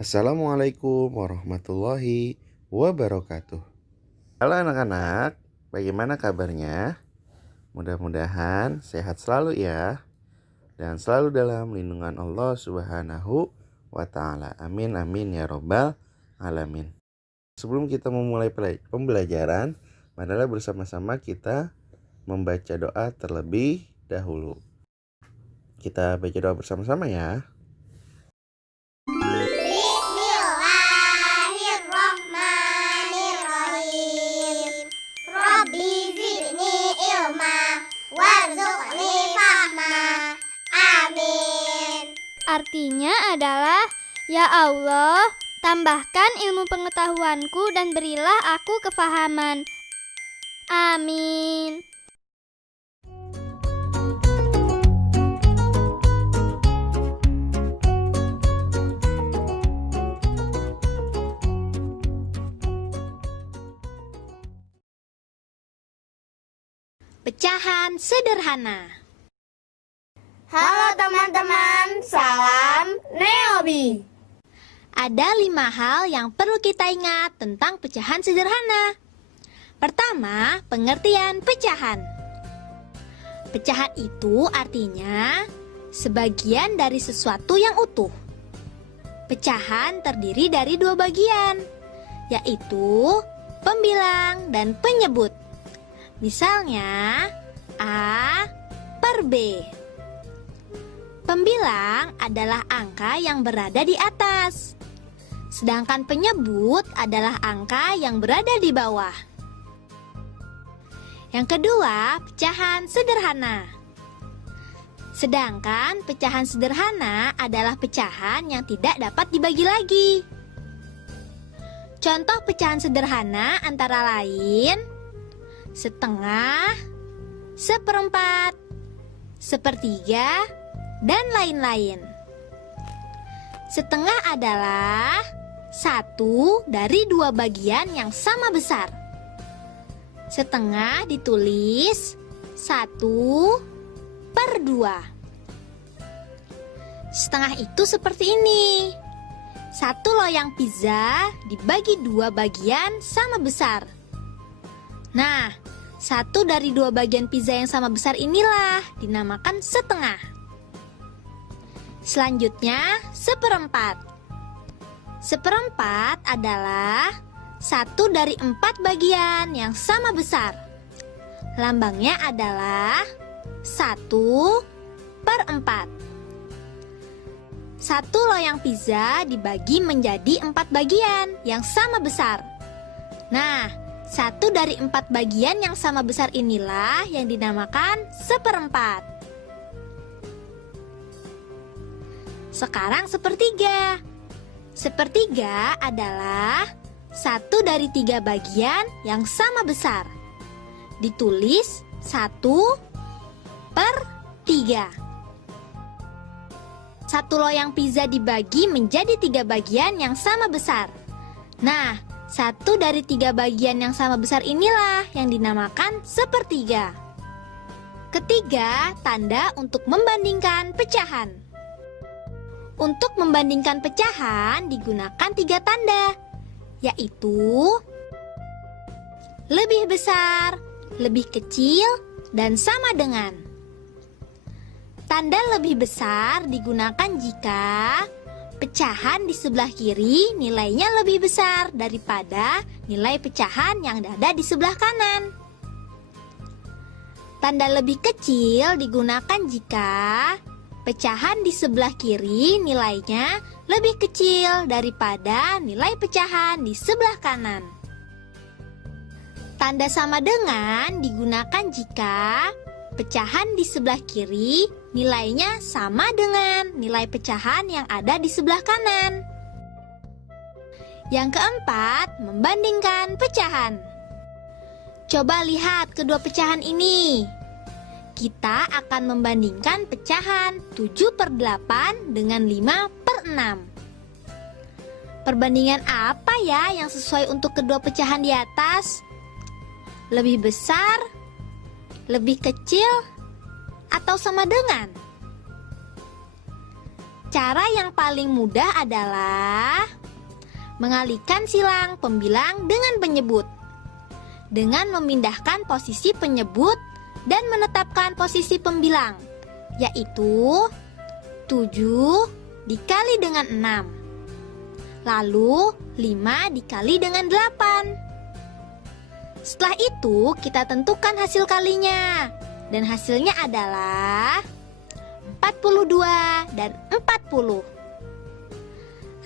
Assalamualaikum warahmatullahi wabarakatuh. Halo anak-anak, bagaimana kabarnya? Mudah-mudahan sehat selalu ya, dan selalu dalam lindungan Allah Subhanahu wa Ta'ala. Amin, amin ya Robbal Alamin. Sebelum kita memulai pembelajaran, marilah bersama-sama kita membaca doa terlebih dahulu. Kita baca doa bersama-sama ya. Artinya adalah, ya Allah, tambahkan ilmu pengetahuanku dan berilah aku kefahaman. Amin. Pecahan sederhana. Halo teman-teman, salam Neobi. Ada 5 hal yang perlu kita ingat tentang pecahan sederhana. Pertama, pengertian pecahan. Pecahan itu artinya sebagian dari sesuatu yang utuh. Pecahan terdiri dari 2 bagian, yaitu pembilang dan penyebut. Misalnya, A per B. Pembilang adalah angka yang berada di atas, sedangkan penyebut adalah angka yang berada di bawah. Yang kedua, pecahan sederhana. Sedangkan pecahan sederhana adalah pecahan yang tidak dapat dibagi lagi. Contoh pecahan sederhana antara lain setengah, seperempat, sepertiga, dan lain-lain. Setengah adalah 1 dari 2 bagian yang sama besar. Setengah ditulis 1 per 2. Setengah itu seperti ini. 1 loyang pizza dibagi 2 bagian sama besar. Nah, 1 dari 2 bagian pizza yang sama besar inilah dinamakan setengah. Selanjutnya, seperempat. Seperempat adalah 1 dari 4 bagian yang sama besar. Lambangnya adalah 1 per 4. 1 loyang pizza dibagi menjadi 4 bagian yang sama besar. Nah, 1 dari 4 bagian yang sama besar inilah yang dinamakan seperempat. Sekarang sepertiga. Sepertiga adalah 1 dari 3 bagian yang sama besar. Ditulis 1 per 3. 1 loyang pizza dibagi menjadi 3 bagian yang sama besar. Nah, 1 dari 3 bagian yang sama besar inilah yang dinamakan sepertiga. Ketiga, tanda untuk membandingkan pecahan. Untuk membandingkan pecahan digunakan 3 tanda, yaitu lebih besar, lebih kecil, dan sama dengan. Tanda lebih besar digunakan jika pecahan di sebelah kiri nilainya lebih besar daripada nilai pecahan yang ada di sebelah kanan. Tanda lebih kecil digunakan jika pecahan di sebelah kiri nilainya lebih kecil daripada nilai pecahan di sebelah kanan. Tanda sama dengan digunakan jika pecahan di sebelah kiri nilainya sama dengan nilai pecahan yang ada di sebelah kanan. Yang keempat, membandingkan pecahan. Coba lihat kedua pecahan ini. Kita akan membandingkan pecahan 7 per 8 dengan 5 per 6. Perbandingan apa ya yang sesuai untuk kedua pecahan di atas? Lebih besar, lebih kecil, atau sama dengan? Cara yang paling mudah adalah mengalihkan silang pembilang dengan penyebut. Dengan memindahkan posisi penyebut dan menetapkan posisi pembilang, yaitu 7 dikali dengan 6. Lalu 5 dikali dengan 8. Setelah itu kita tentukan hasil kalinya. Dan hasilnya adalah 42 dan 40.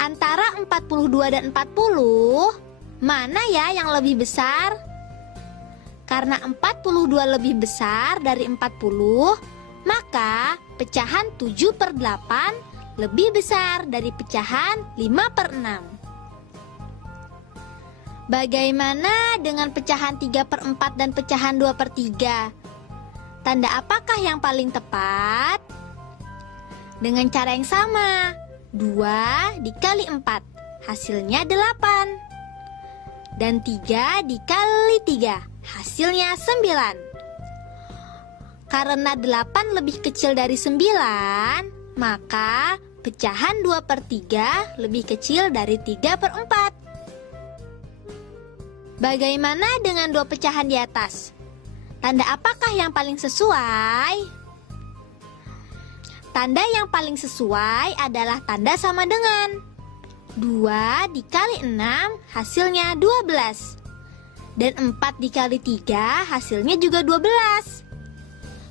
Antara 42 dan 40, mana ya yang lebih besar? Karena 42 lebih besar dari 40, maka pecahan 7/8 lebih besar dari pecahan 5/6. Bagaimana dengan pecahan 3/4 dan pecahan 2/3? Tanda apakah yang paling tepat? Dengan cara yang sama, 2 dikali 4, hasilnya 8. Dan 3 dikali 3, hasilnya 9. Karena 8 lebih kecil dari 9, maka pecahan 2/3 lebih kecil dari 3/4. Bagaimana dengan dua pecahan di atas? Tanda apakah yang paling sesuai? Tanda yang paling sesuai adalah tanda sama dengan 2 dikali 6 hasilnya 12. Dan 4 dikali 3 hasilnya juga 12.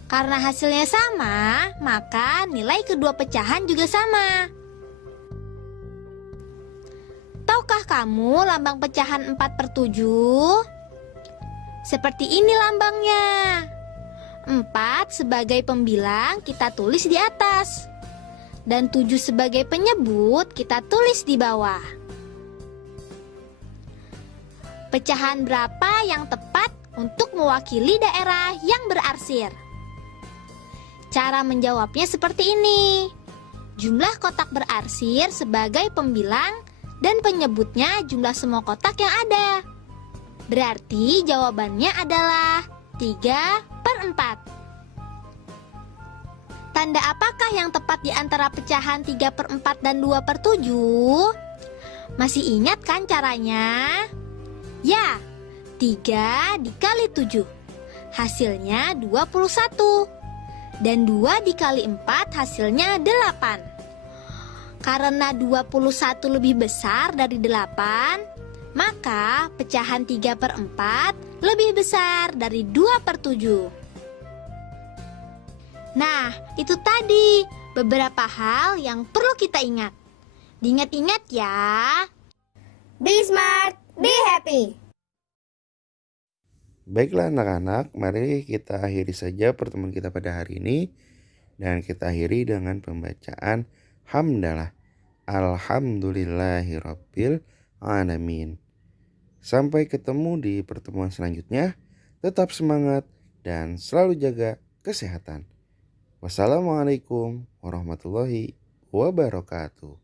Karena hasilnya sama, maka nilai kedua pecahan juga sama. Tahukah kamu lambang pecahan 4/7? Seperti ini lambangnya. 4 sebagai pembilang kita tulis di atas. Dan 7 sebagai penyebut kita tulis di bawah. Pecahan berapa yang tepat untuk mewakili daerah yang berarsir? Cara menjawabnya seperti ini. Jumlah kotak berarsir sebagai pembilang dan penyebutnya jumlah semua kotak yang ada. Berarti jawabannya adalah 3/4. Tanda apakah yang tepat di antara pecahan 3/4 dan 2/7? Masih ingat kan caranya? Ya, 3 dikali 7, hasilnya 21. Dan 2 dikali 4 hasilnya 8. Karena 21 lebih besar dari 8, maka pecahan 3/4 lebih besar dari 2/7. Nah, itu tadi beberapa hal yang perlu kita ingat. Diingat-ingat ya. Be smart, be happy. Baiklah anak-anak, mari kita akhiri saja pertemuan kita pada hari ini. Dan kita akhiri dengan pembacaan hamdalah. Alhamdulillahirabbil alamin. Sampai ketemu di pertemuan selanjutnya. Tetap semangat dan selalu jaga kesehatan. Wassalamualaikum warahmatullahi wabarakatuh.